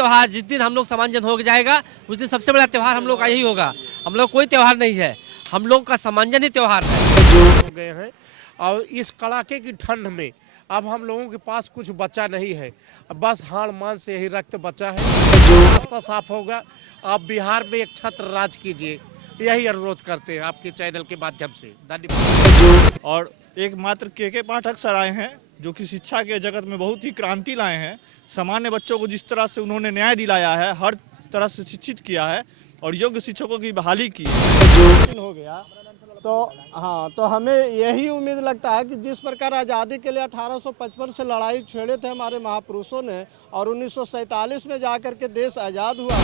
त्यौहार जिस दिन हम लोग समांजन हो जाएगा उस दिन सबसे बड़ा त्यौहार हम लोग का यही होगा। हम लोग कोई त्यौहार नहीं है, हम लोग का समांजन ही त्यौहार है। हो गए हैं और इस कड़ाके की ठंड में अब हम लोगों के पास कुछ बचा नहीं है, बस हाड़ मांस से यही रक्त बचा है। रास्ता साफ होगा, आप बिहार में एक छत्र राज कीजिए, यही अनुरोध करते हैं आपके चैनल के माध्यम से। धन्यवाद। और एकमात्र के पाठक सर आए हैं जो कि शिक्षा के जगत में बहुत ही क्रांति लाए हैं। सामान्य बच्चों को जिस तरह से उन्होंने न्याय दिलाया है, हर तरह से शिक्षित किया है और योग्य शिक्षकों की बहाली की है। हो गया तो हाँ, तो हमें यही उम्मीद लगता है कि जिस प्रकार आज़ादी के लिए 1855 से लड़ाई छेड़े थे हमारे महापुरुषों ने और 1947 में जाकर के देश आज़ाद हुआ,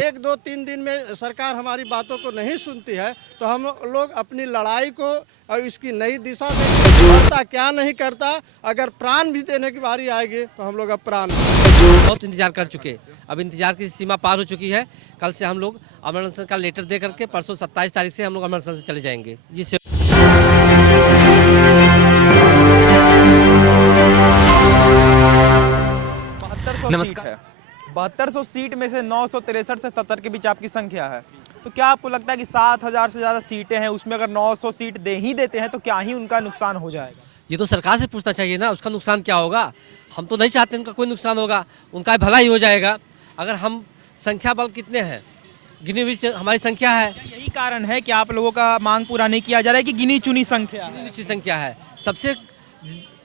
1 2 3 दिन में सरकार हमारी बातों को नहीं सुनती है, तो हम लोग अपनी लड़ाई को और इसकी नई दिशा में करता क्या नहीं करता, अगर प्राण भी देने की बारी आएगी तो हम लोग अब प्राण बहुत इंतजार कर चुके, अब इंतजार की सीमा पार हो चुकी है। कल से हम लोग अमर अनशन का लेटर दे करके परसों 27 तारीख से हम लोग अमर अनशन से चले जाएंगे। जिससे 7200 सीट में से 963 से 70 के बीच आपकी संख्या है, तो क्या आपको लगता है कि 7000 से ज़्यादा सीटें हैं, उसमें अगर 900 सीट दे ही देते हैं तो क्या ही उनका नुकसान हो जाएगा? ये तो सरकार से पूछना चाहिए ना, उसका नुकसान क्या होगा। हम तो नहीं चाहते उनका कोई नुकसान होगा, उनका भला ही हो जाएगा। अगर हम संख्या बल कितने हैं, गिनी हुई से हमारी संख्या है। यही कारण है कि आप लोगों का मांग पूरा नहीं किया जा रहा है कि गिनी चुनी संख्या है? गिनी संख्या है। सबसे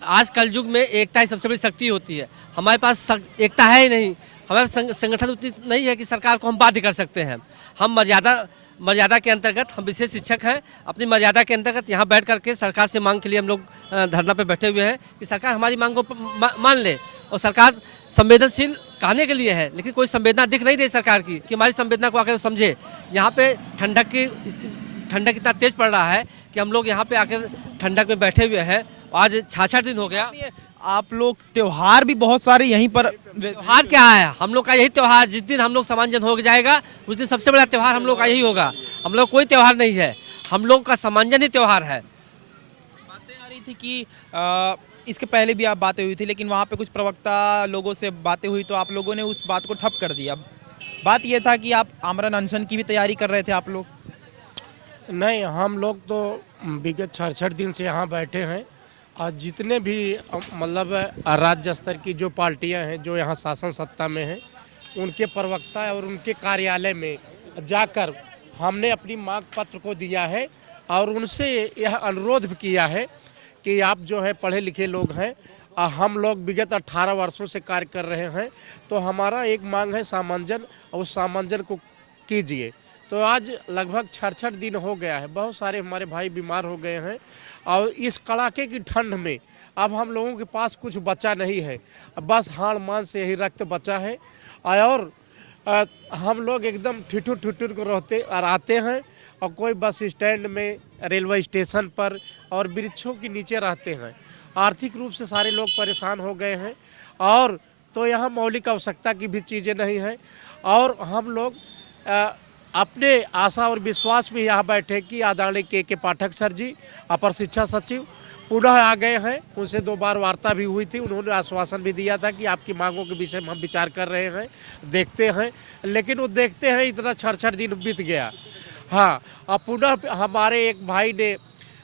आज कल युग में एकता ही सबसे बड़ी शक्ति होती है। हमारे पास एकता है ही नहीं, हमारा संगठन उतनी नहीं है कि सरकार को हम बाध्य कर सकते हैं। हम मर्यादा के अंतर्गत, हम विशेष शिक्षक हैं, अपनी मर्यादा के अंतर्गत यहाँ बैठ करके सरकार से मांग के लिए हम लोग धरना पे बैठे हुए हैं कि सरकार हमारी मांग को मान ले। और सरकार संवेदनशील कहने के लिए है, लेकिन कोई संवेदना दिख नहीं रही सरकार की कि हमारी संवेदना को आकर समझे। यहाँ पे ठंडक इतना तेज पड़ रहा है कि हम लोग यहाँ पे आकर ठंडक में बैठे हुए हैं। आज 66 दिन हो गया। आप लोग त्योहार भी बहुत सारे यहीं पर, त्योहार क्या है, हम लोग का यही त्योहार जिस दिन हम लोग समांजन हो जाएगा उस दिन सबसे बड़ा त्यौहार हम लोग का यही होगा। हम लोग कोई त्यौहार नहीं है, हम लोग का समांजन ही त्यौहार है। बातें आ रही थी कि इसके पहले भी आप बातें हुई थी, लेकिन वहाँ पे कुछ प्रवक्ता लोगों से बातें हुई तो आप लोगों ने उस बात को ठप कर दिया। बात यह था कि आप आमरण अनशन की भी तैयारी कर रहे थे आप लोग? नहीं, हम लोग तो विगत 66 दिन से यहाँ बैठे हैं और जितने भी मतलब राज्य स्तर की जो पार्टियां हैं जो यहाँ शासन सत्ता में हैं, उनके प्रवक्ता और उनके कार्यालय में जाकर हमने अपनी मांग पत्र को दिया है और उनसे यह अनुरोध भी किया है कि आप जो है पढ़े लिखे लोग हैं, हम लोग विगत 18 वर्षों से कार्य कर रहे हैं, तो हमारा एक मांग है सामंजन, और उस सामंजन को कीजिए। तो आज लगभग 66 दिन हो गया है, बहुत सारे हमारे भाई बीमार हो गए हैं और इस कड़ाके की ठंड में अब हम लोगों के पास कुछ बचा नहीं है, बस हाड़ मांस से यही रक्त बचा है। और हम लोग एकदम ठिठुर को रहते और आते हैं और कोई बस स्टैंड में, रेलवे स्टेशन पर और वृक्षों के नीचे रहते हैं। आर्थिक रूप से सारे लोग परेशान हो गए हैं और तो यहाँ मौलिक आवश्यकता की भी चीज़ें नहीं हैं। और हम लोग अपने आशा और विश्वास में यहाँ बैठे कि आदरणीय के पाठक सर जी, अपर शिक्षा सचिव, पुनः आ गए हैं। उनसे 2 बार वार्ता भी हुई थी, उन्होंने आश्वासन भी दिया था कि आपकी मांगों के विषय में हम विचार कर रहे हैं, देखते हैं। लेकिन वो देखते हैं इतना 66 दिन बीत गया। हाँ, अब पुनः हमारे एक भाई ने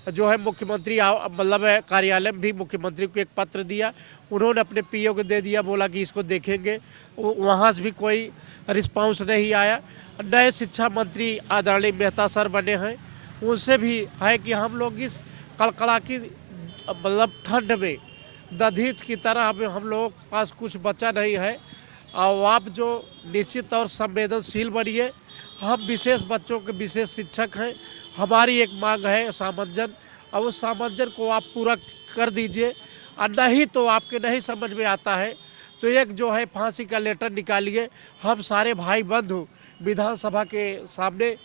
जो है मुख्यमंत्री मतलब कार्यालय में भी मुख्यमंत्री को एक पत्र दिया, उन्होंने अपने पीओ को दे दिया, बोला कि इसको देखेंगे। वहाँ से भी कोई रिस्पांस नहीं आया। नए शिक्षा मंत्री आदरणीय मेहता सर बने हैं, उनसे भी है कि हम लोग इस कड़कड़ा की मतलब ठंड में दधीच की तरह हम लोगों के पास कुछ बचा नहीं है और आप जो निश्चित और संवेदनशील बनिए। हम विशेष बच्चों के विशेष शिक्षक हैं, हमारी एक मांग है सामंजन, और उस सामंजन को आप पूरा कर दीजिए। और नहीं तो आपके नहीं समझ में आता है तो एक जो है फांसी का लेटर निकालिए। हम सारे भाई बंधु विधानसभा के सामने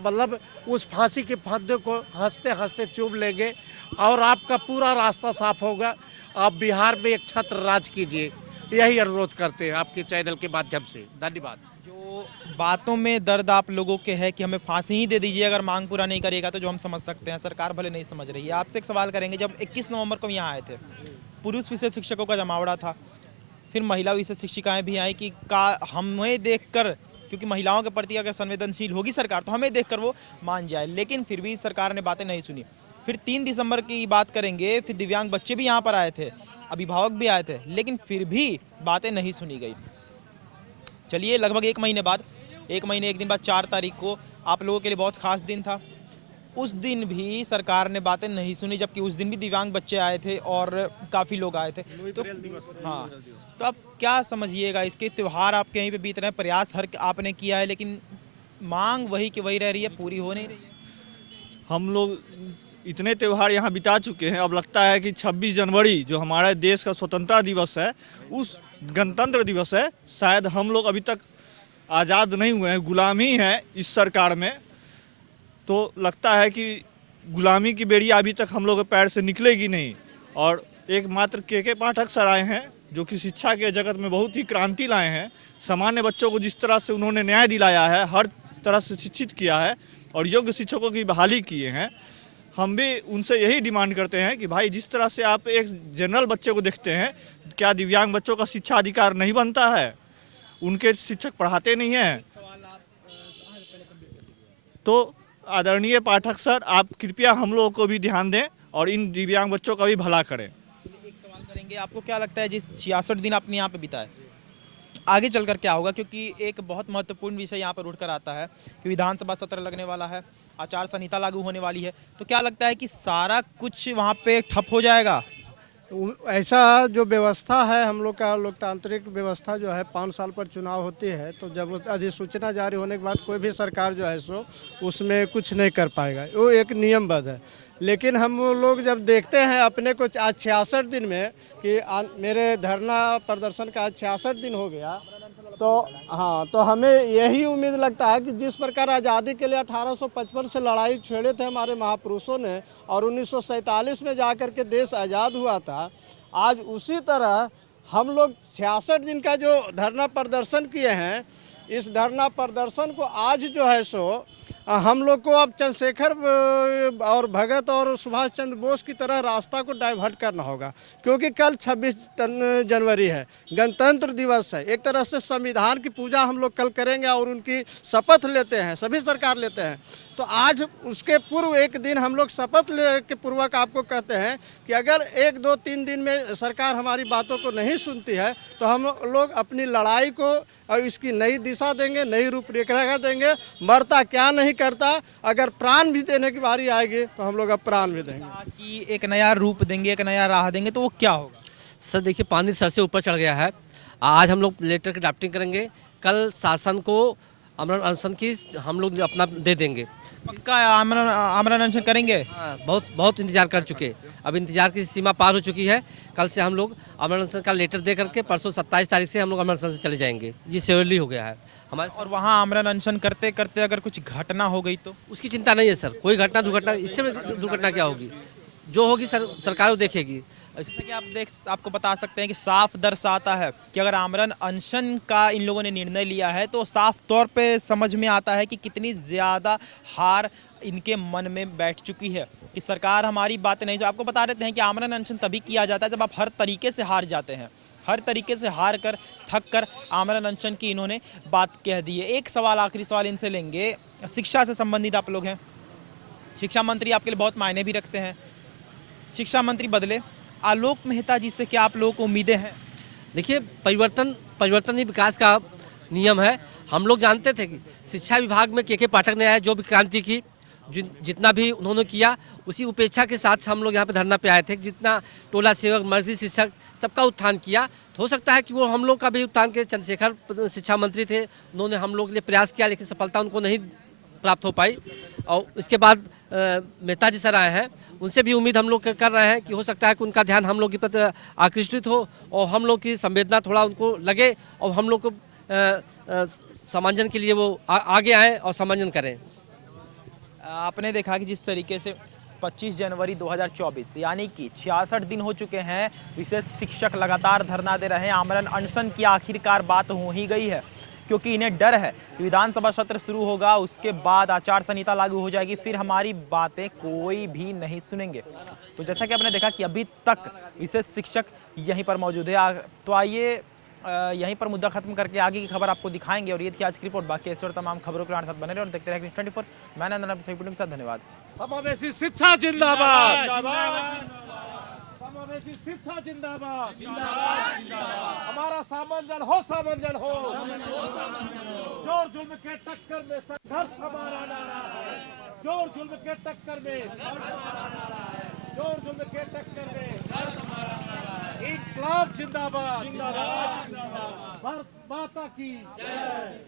मतलब उस फांसी के फंदे को हंसते हंसते चूम लेंगे और आपका पूरा रास्ता साफ होगा। आप बिहार में एक छत्र राज कीजिए, यही अनुरोध करते हैं आपके चैनल के माध्यम से। धन्यवाद। जो बातों में दर्द आप लोगों के है कि हमें फांसी ही दे दीजिए अगर मांग पूरा नहीं करेगा, तो जो हम समझ सकते हैं, सरकार भले नहीं समझ रही है। आपसे एक सवाल करेंगे, जब 21 नवंबर को यहाँ आए थे, पुरुष विशेष शिक्षकों का जमावड़ा था, फिर महिला विशेष शिक्षिकाएं भी आई कि हमें देखकर, क्योंकि महिलाओं के प्रति अगर संवेदनशील होगी सरकार तो हमें देखकर वो मान जाए, लेकिन फिर भी सरकार ने बातें नहीं सुनी। फिर 3 दिसंबर की बात करेंगे, फिर दिव्यांग बच्चे भी यहाँ पर आए थे, अभिभावक भी आए थे, लेकिन फिर भी बातें नहीं सुनी गई। चलिए लगभग 1 महीने बाद, 1 महीने 1 दिन बाद 4 तारीख को आप लोगों के लिए बहुत खास दिन था। उस दिन भी सरकार ने बातें नहीं सुनी, जबकि उस दिन भी दिव्यांग बच्चे आए थे और काफ़ी लोग आए थे। तो हाँ, तो आप क्या समझिएगा इसके, त्यौहार आपके यहीं पे बीत रहे हैं, प्रयास हर आपने किया है, लेकिन मांग वही की वही रह रही है, पूरी हो नहीं रही है। हम लोग इतने त्यौहार यहाँ बिता चुके हैं, अब लगता है कि 26 जनवरी जो हमारे देश का स्वतंत्रता दिवस है, उस गणतंत्र दिवस है, शायद हम लोग अभी तक आज़ाद नहीं हुए हैं, गुलामी है इस सरकार में। तो लगता है कि गुलामी की बेड़िया अभी तक हम लोग के पैर से निकलेगी नहीं। और एकमात्र के पाठक सर आए हैं जो कि शिक्षा के जगत में बहुत ही क्रांति लाए हैं। सामान्य बच्चों को जिस तरह से उन्होंने न्याय दिलाया है, हर तरह से शिक्षित किया है और योग्य शिक्षकों की बहाली किए हैं। हम भी उनसे यही डिमांड करते हैं कि भाई जिस तरह से आप एक जनरल बच्चे को देखते हैं, क्या दिव्यांग बच्चों का शिक्षा अधिकार नहीं बनता है? उनके शिक्षक पढ़ाते नहीं हैं। तो आदरणीय पाठक सर, आप कृपया हम लोगों को भी ध्यान दें और इन दिव्यांग बच्चों का भी भला करें। एक सवाल करेंगे, आपको क्या लगता है जिस 66 दिन आपने यहाँ पे बिताए, आगे चलकर क्या होगा? क्योंकि एक बहुत महत्वपूर्ण विषय यहाँ पर उठकर आता है कि विधानसभा सत्र लगने वाला है, आचार संहिता लागू होने वाली है, तो क्या लगता है कि सारा कुछ वहाँ पे ठप हो जाएगा? ऐसा जो व्यवस्था है हम लोग का, लोकतांत्रिक व्यवस्था जो है, 5 साल पर चुनाव होती है, तो जब अधिसूचना जारी होने के बाद कोई भी सरकार जो है सो उसमें कुछ नहीं कर पाएगा, वो एक नियमबद्ध है। लेकिन हम लोग जब देखते हैं अपने को आज 66 दिन में कि मेरे धरना प्रदर्शन का आज 66 दिन हो गया, तो हाँ, तो हमें यही उम्मीद लगता है कि जिस प्रकार आज़ादी के लिए 1855 से लड़ाई छेड़े थे हमारे महापुरुषों ने और 1947 में जाकर के देश आज़ाद हुआ था, आज उसी तरह हम लोग 66 दिन का जो धरना प्रदर्शन किए हैं, इस धरना प्रदर्शन को आज जो है सो हम लोग को अब चंद्रशेखर और भगत और सुभाष चंद्र बोस की तरह रास्ता को डाइवर्ट करना होगा, क्योंकि कल 26 जनवरी है, गणतंत्र दिवस है। एक तरह से संविधान की पूजा हम लोग कल करेंगे और उनकी शपथ लेते हैं, सभी सरकार लेते हैं। तो आज उसके पूर्व एक दिन हम लोग शपथ ले के पूर्वक आपको कहते हैं कि अगर 1, 2, 3 दिन में सरकार हमारी बातों को नहीं सुनती है तो हम लोग अपनी लड़ाई को और इसकी नई दिशा देंगे, नई रूपरेखा देंगे। मरता क्या नहीं करता, अगर प्राण भी देने की बारी आएगी तो हम लोग अब प्राण भी देंगे। कि एक नया रूप देंगे, एक नया राह देंगे, तो वो क्या होगा? सर देखिए, पानी सर से ऊपर चढ़ गया है। आज हम लोग लेटर की ड्राफ्टिंग करेंगे, कल शासन को आमरण अनशन की हम लोग अपना दे देंगे। पक्का आमरण अनशन करेंगे? हाँ, बहुत इंतजार कर चुके, अब इंतजार की सीमा पार हो चुकी है। कल से हम लोग आमरण अनशन का लेटर दे करके परसों 27 तारीख से हम लोग आमरण अनशन से चले जाएंगे। ये श्योरली हो गया है हमारे। और वहाँ आमरण अनशन करते करते अगर कुछ घटना हो गई तो? उसकी चिंता नहीं है सर, कोई घटना दुर्घटना, इससे दुर्घटना क्या होगी, जो होगी सरकार वो देखेगी। जैसे कि आपको बता सकते हैं कि साफ दर्शाता है कि अगर आमरण अनशन का इन लोगों ने निर्णय लिया है तो साफ तौर पे समझ में आता है कि कितनी ज़्यादा हार इनके मन में बैठ चुकी है कि सरकार हमारी बातें नहीं। जो आपको बता देते हैं कि आमरण अनशन तभी किया जाता है जब आप हर तरीके से हार जाते हैं, हर तरीके से हार कर थक कर आमरण अनशन की इन्होंने बात कह दी है। एक सवाल, आखिरी सवाल इनसे लेंगे, शिक्षा से संबंधित आप लोग हैं, शिक्षा मंत्री आपके लिए बहुत मायने भी रखते हैं, शिक्षा मंत्री बदले, आलोक मेहता जी से क्या आप लोगों को उम्मीदें हैं? देखिए, परिवर्तन ही विकास का नियम है। हम लोग जानते थे कि शिक्षा विभाग में के पाठक ने आया, जो भी क्रांति की, जितना भी उन्होंने किया, उसी उपेक्षा के साथ हम लोग यहाँ पे धरना पे आए थे। जितना टोला सेवक, मर्जी शिक्षक, सबका उत्थान किया, तो हो सकता है कि वो हम लोग का भी उत्थान के। चंद्रशेखर शिक्षा मंत्री थे, उन्होंने हम लोग के लिए प्रयास किया, लेकिन सफलता उनको नहीं प्राप्त हो पाई। और इसके बाद मेहता जी सर आए हैं, उनसे भी उम्मीद हम लोग कर रहे हैं कि हो सकता है कि उनका ध्यान हम लोग की प्रति आकृष्टित हो और हम लोग की संवेदना थोड़ा उनको लगे और हम लोग को समांजन के लिए वो आगे आए और समांजन करें। आपने देखा कि जिस तरीके से 25 जनवरी 2024 यानी कि 66 दिन हो चुके हैं, विशेष शिक्षक लगातार धरना दे रहे हैं, आमरण अनशन की आखिरकार बात हो ही गई है, क्योंकि इन्हें डर है कि विधानसभा सत्र शुरू होगा, उसके बाद आचार संहिता लागू हो जाएगी, फिर हमारी बातें कोई भी नहीं सुनेंगे। तो जैसा कि आपने देखा कि अभी तक विशेष शिक्षक यहीं पर मौजूद है, तो आइए यहीं पर मुद्दा खत्म करके आगे की खबर आपको दिखाएंगे। और ये थी आज की रिपोर्ट। बाकी ऐसे और तमाम खबरों के साथ बने रहे और देखते रहे 24। मैं नंदन आप सभी के साथ धन्यवाद। समावेशी शिक्षा जिंदाबाद, समावेशी शिक्षा जिंदाबाद, हमारा सामंजन हो, सामंजन हो, जोर जुल्म के टक्कर में संघर्ष हमारा नारा है, जोर जुल्म के टक्कर में, जोर जुल्म के टक्कर में इंकलाब जिंदाबाद, भारत माता की जय।